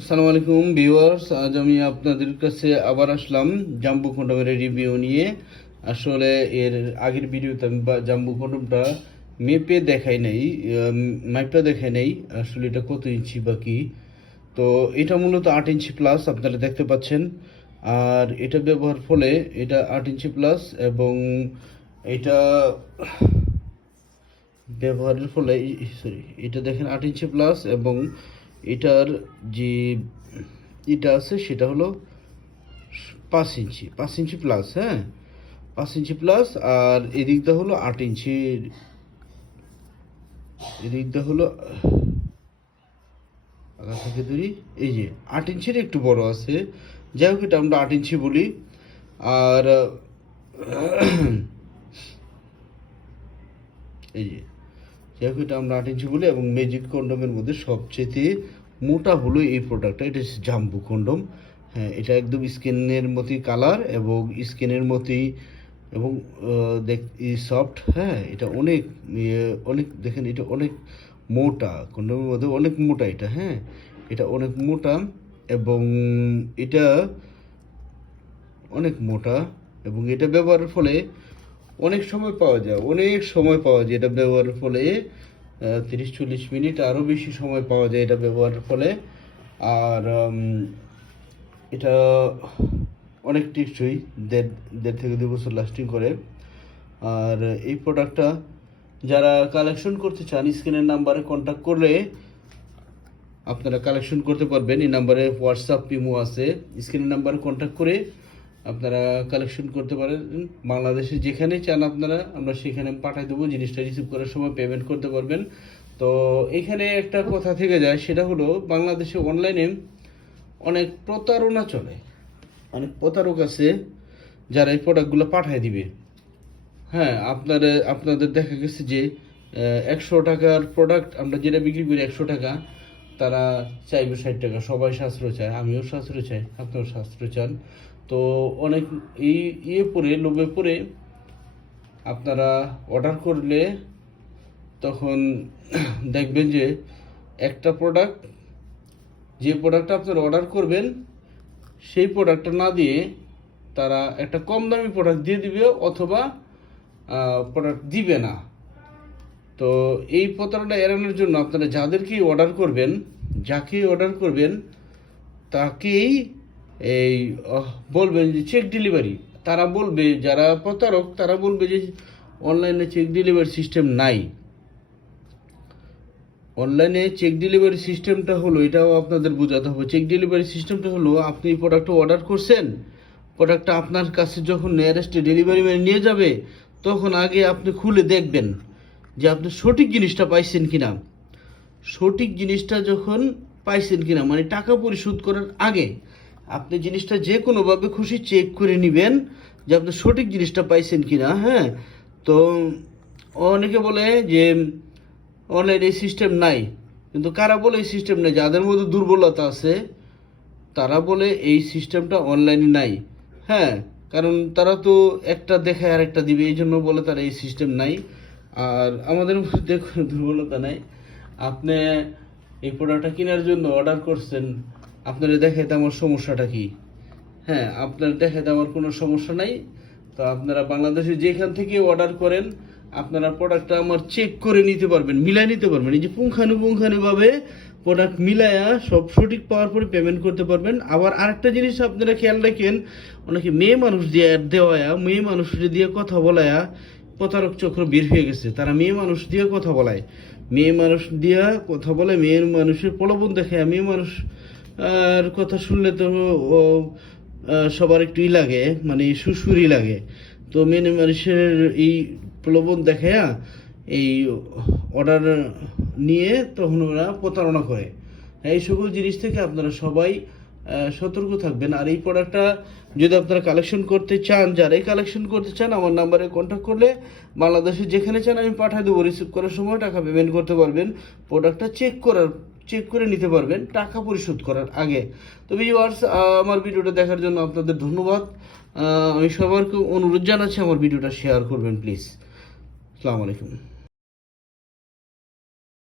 আসসালামু আলাইকুম ভিউয়ার্স, আজ আমি আপনাদের কাছে আবার আসলাম জাম্বু কন্ডমের রিভিউ নিয়ে। আসলে এর আগের ভিডিওতে আমি জাম্বু কন্ডমটা মেপে দেখাই নাই মাইপটা দেখাই নাই, আসলে এটা কত ইঞ্চি বা কি। তো এটা মূলত আট ইঞ্চি প্লাস আপনারা দেখতে পাচ্ছেন। আর এটা ব্যবহার ফলে এটা আট ইঞ্চি প্লাস এবং এটা ব্যবহারের ফলে সরি এটা দেখেন আট ইঞ্চি প্লাস এবং এটার যে এটা আছে সেটা হলো পাঁচ ইঞ্চি পাঁচ ইঞ্চি প্লাস হ্যাঁ? পাঁচ ইঞ্চি প্লাস আর এদিকটা হলো আট ইঞ্চির এদিকটা হলো, আগা থেকে ধরি, এই যে আট ইঞ্চির একটু বড় আছে। যাই হোক, এটা আমরা আট ইঞ্চি বলি। আর এই যে এটা আমরা আট বলি এবং ম্যাজিক কন্ডমের মধ্যে সবচেয়ে মোটা হলো এই প্রোডাক্টটা এটা হচ্ছে জাম্বু কন্ডম হ্যাঁ এটা একদম স্কিনের মতোই কালার এবং স্কিনের মতোই এবং দেখ সফট হ্যাঁ এটা অনেক ইয়ে, অনেক দেখেন এটা অনেক মোটা কন্ডমের মধ্যে অনেক মোটা এটা হ্যাঁ এটা অনেক মোটা এবং এটা অনেক মোটা এবং এটা ব্যবহারের ফলে অনেক সময় পাওয়া যায়, অনেক সময় পাওয়া যায় এটা ব্যবহারের ফলে তিরিশ চল্লিশ মিনিট আরও বেশি সময় পাওয়া যায় এটা ব্যবহারের ফলে। আর এটা অনেক টিকসই, দেড় দেড় থেকে দু বছর লাস্টিং করে। আর এই প্রোডাক্টটা যারা কালেকশন করতে চান স্ক্রিনের নাম্বারে কন্ট্যাক্ট করলে আপনারা কালেকশন করতে পারবেন। এই নাম্বারে হোয়াটসঅ্যাপ পিমো আছে। স্ক্রিনের নাম্বারে কন্ট্যাক্ট করে আপনারা কালেকশন করতে পারেন। বাংলাদেশে যেখানে চান আপনারা, আমরা সেখানে পাঠিয়ে দেবো। জিনিসটা রিসিভ করার সময় পেমেন্ট করতে পারবেন। তো এখানে একটা কথা থেকে যায়, সেটা হলো বাংলাদেশে অনলাইনে অনেক প্রতারণা চলে। অনেক প্রতারক আছে যারা এই প্রোডাক্টগুলো পাঠিয়ে দিবে। হ্যাঁ আপনার, আপনাদের দেখা গেছে যে একশো টাকার প্রোডাক্ট আমরা যেটা বিক্রি করি একশো টাকা, তারা চাইবে ষাট টাকা। সবাই সাশ্রয় চায়, আমিও সাশ্রয় চাই, আপনিও সাশ্রয় চান। তো অনেক এই ইয়ে পরে, লোভে পরে আপনারা অর্ডার করলে তখন দেখবেন যে একটা প্রোডাক্ট যে প্রোডাক্টটা আপনারা অর্ডার করবেন, সেই প্রোডাক্টটা না দিয়ে তারা একটা কম দামি প্রোডাক্ট দিয়ে দিবে অথবা প্রোডাক্ট দিবে না। তো এই প্রতারণা এড়ানোর জন্য আপনারা যাদেরকেই অর্ডার করবেন, যাকেই অর্ডার করবেন, তাকেই এই বলবেন যে চেক ডেলিভারি তারা বলবে, যারা প্রতারক, তারা বলবে যে অনলাইনে চেক ডেলিভারি সিস্টেম নাই। অনলাইনে চেক ডেলিভারি সিস্টেমটা হলো, এটাও আপনাদের বোঝাতে হবে। চেক ডেলিভারি সিস্টেমটা হলো, আপনি প্রোডাক্টটা অর্ডার করছেন প্রোডাক্টটা আপনার কাছে যখন নিয়ারেস্টে ডেলিভারি ম্যান নিয়ে যাবে, তখন আগে আপনি খুলে দেখবেন যে আপনি সঠিক জিনিসটা পাইছেন কিনা। সঠিক জিনিসটা যখন পাইছেন কিনা মানে টাকা পরিশোধ করার আগে আপনি জিনিসটা যে কোনোভাবে খুশি চেক করে নেবেন যে আপনি সঠিক জিনিসটা পাইছেন কিনা হ্যাঁ? তো অনেকে বলে যে অনলাইন এই সিস্টেম নাই। কিন্তু কারা বলে এই সিস্টেম নেই? যাদের মধ্যে দুর্বলতা আছে, তারা বলে এই সিস্টেমটা অনলাইনে নাই। হ্যাঁ কারণ তারা তো একটা দেখায় আর একটা দিবে এই জন্য বলে তারা এই সিস্টেম নাই। আর আমাদের মধ্যে দুর্বলতা নাই। আপনি এই প্রোডাক্টটা কেনার জন্য অর্ডার করছেন আপনারা দেখাইতে আমার সমস্যাটা কি? হ্যাঁ আপনার দেখাইতে আমার কোনো সমস্যা নাই। তো আপনারা বাংলাদেশে যেখান থেকে অর্ডার করেন, আপনারা প্রোডাক্টটা আমার চেক করে নিতে পারবেন, মিলাই নিতে পারবেন। এই যে পুঙ্খানুপুঙ্খানুভাবে প্রোডাক্ট মিলায়া সব সঠিক পাওয়ার পরে পেমেন্ট করতে পারবেন। আবার আরেকটা জিনিস আপনারা খেয়াল রাখেন, অনেকে মেয়ে মানুষ দিয়ে দেওয়া মেয়ে মানুষ দিয়ে কথা বলায়া প্রতারক চক্র বের হয়ে গেছে, তারা মেয়ে মানুষ দিয়ে কথা বলায়। মেয়ে মানুষ দিয়া কথা বলে মেয়ের মানুষের প্রলোভন দেখে মেয়ে মানুষ আর কথা শুনলে তো সবার একটু ই লাগে মানে সুসুরি লাগে। তো মেয়ে মানুষের এই প্রলোভন দেখে এই অর্ডার নিয়ে তখন ওরা প্রতারণা করে। এই সকল জিনিস থেকে আপনারা সবাই সতর্ক থাকবেন। আর এই প্রোডাক্টটা যদি আপনারা কালেকশন করতে চান যারাই কালেকশন করতে চান, আমার নাম্বারে কন্ট্যাক্ট করলে বাংলাদেশে যেখানে চান আমি পাঠিয়ে দেবো। রিসিভ করার সময় টাকা পেমেন্ট করতে পারবেন। প্রোডাক্টটা চেক করার চেক করে নিতে পারবেন, টাকা পরিশোধ করার আগে। তো ভিউয়ার্স আমার ভিডিওটা দেখার জন্য আপনাদের ধন্যবাদ। আমি সবারকে অনুরোধ জানাচ্ছি আমার ভিডিওটা শেয়ার করবেন প্লিজ আসসালামু আলাইকুম।